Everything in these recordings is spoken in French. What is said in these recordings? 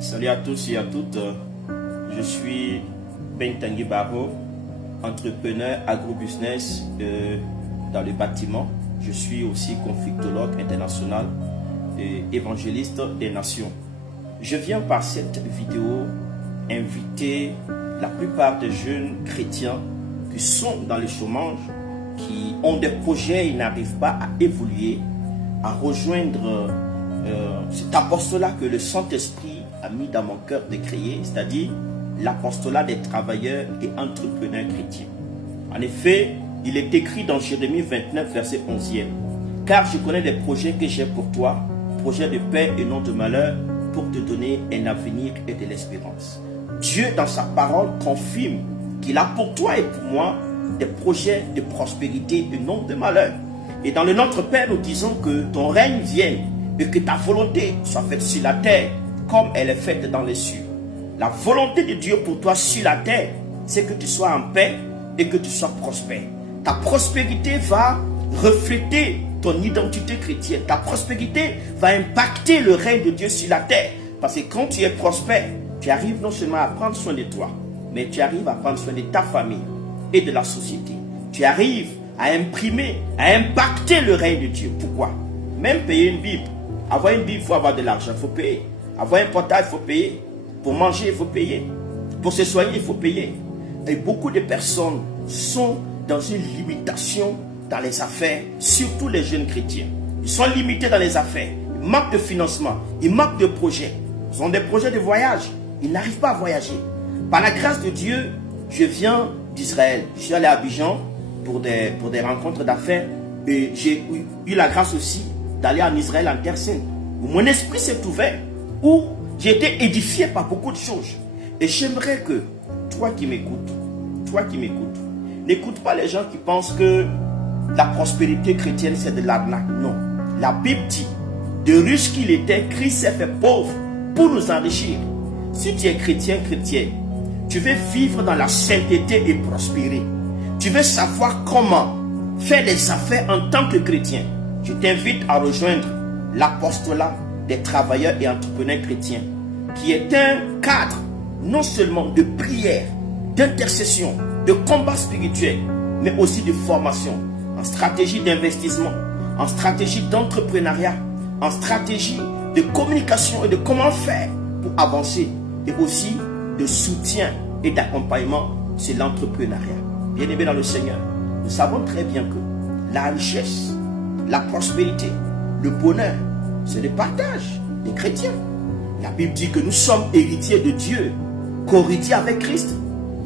Salut à tous et à toutes. Je suis Ben Tanguy Barreau, entrepreneur agrobusiness dans le bâtiment. Je suis aussi conflictologue international et évangéliste des nations. Je viens par cette vidéo inviter la plupart des jeunes chrétiens qui sont dans le chômage, qui ont des projets et n'arrivent pas à évoluer, à rejoindre cet apostolat que le Saint-Esprit a mis dans mon cœur de créer, c'est-à-dire l'apostolat des travailleurs et entrepreneurs chrétiens. En effet, il est écrit dans Jérémie 29, verset 11e. « Car je connais les projets que j'ai pour toi, projets de paix et non de malheur, pour te donner un avenir et de l'espérance. » Dieu, dans sa parole, confirme qu'il a pour toi et pour moi des projets de prospérité et non de malheur. Et dans le Notre Père, nous disons que ton règne vienne et que ta volonté soit faite sur la terre comme elle est faite dans les cieux. La volonté de Dieu pour toi sur la terre, c'est que tu sois en paix et que tu sois prospère. Ta prospérité va refléter ton identité chrétienne. Ta prospérité va impacter le règne de Dieu sur la terre. Parce que quand tu es prospère, tu arrives non seulement à prendre soin de toi, mais tu arrives à prendre soin de ta famille et de la société. Tu arrives à imprimer, à impacter le règne de Dieu. Pourquoi? Même payer une Bible. Avoir une Bible, il faut avoir de l'argent, il faut payer. Avoir un portail, il faut payer. Pour manger, il faut payer. Pour se soigner, il faut payer. Et beaucoup de personnes sont dans une limitation dans les affaires, surtout les jeunes chrétiens. Ils sont limités dans les affaires. Ils manquent de financement, ils manquent de projets. Ils ont des projets de voyage. Ils n'arrivent pas à voyager. Par la grâce de Dieu, je viens d'Israël. Je suis allé à Abidjan pour des rencontres d'affaires. Et j'ai eu la grâce aussi d'aller en Israël, en Terre Sainte, où mon esprit s'est ouvert, où j'ai été édifié par beaucoup de choses. Et j'aimerais que toi qui m'écoutes, n'écoute pas les gens qui pensent que la prospérité chrétienne c'est de l'arnaque. Non. La Bible dit, de riche qu'il était, Christ s'est fait pauvre pour nous enrichir. Si tu es chrétien, chrétienne, tu veux vivre dans la sainteté et prospérer. Tu veux savoir comment faire des affaires en tant que chrétien. Je t'invite à rejoindre l'apostolat des travailleurs et entrepreneurs chrétiens, qui est un cadre non seulement de prière, d'intercession, de combat spirituel, mais aussi de formation, en stratégie d'investissement, en stratégie d'entrepreneuriat, en stratégie de communication et de comment faire pour avancer, et aussi de soutien et d'accompagnement sur l'entrepreneuriat. Bien-aimés dans le Seigneur, nous savons très bien que la richesse, la prospérité, le bonheur, c'est le partage des chrétiens. La Bible dit que nous sommes héritiers de Dieu, co-héritiers avec Christ.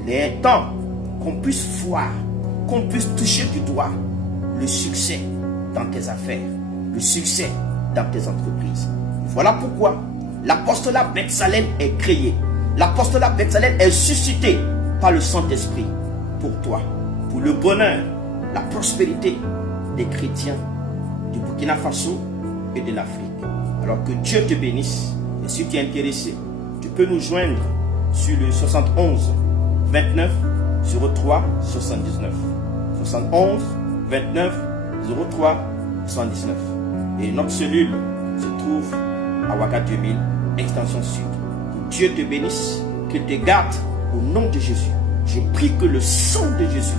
Il est temps qu'on puisse voir, qu'on puisse toucher du doigt le succès dans tes affaires, le succès dans tes entreprises. Voilà pourquoi l'apostolat Bethsalem est créé. L'apostolat Bethsalem est suscité par le Saint-Esprit pour toi, pour le bonheur, la prospérité des chrétiens du Burkina Faso et de l'Afrique. Alors que Dieu te bénisse. Et si tu es intéressé, tu peux nous joindre sur le 71 29 03 79. 71 29 03 79. Et notre cellule se trouve à Ouaga 2000, extension sud. Que Dieu te bénisse, qu'il te garde au nom de Jésus. Je prie que le sang de Jésus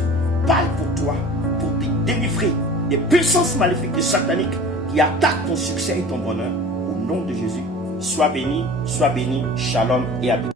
parle pour toi, pour te délivrer des puissances maléfiques et sataniques qui attaquent ton succès et ton bonheur. Au nom de Jésus, sois béni, shalom et à bientôt.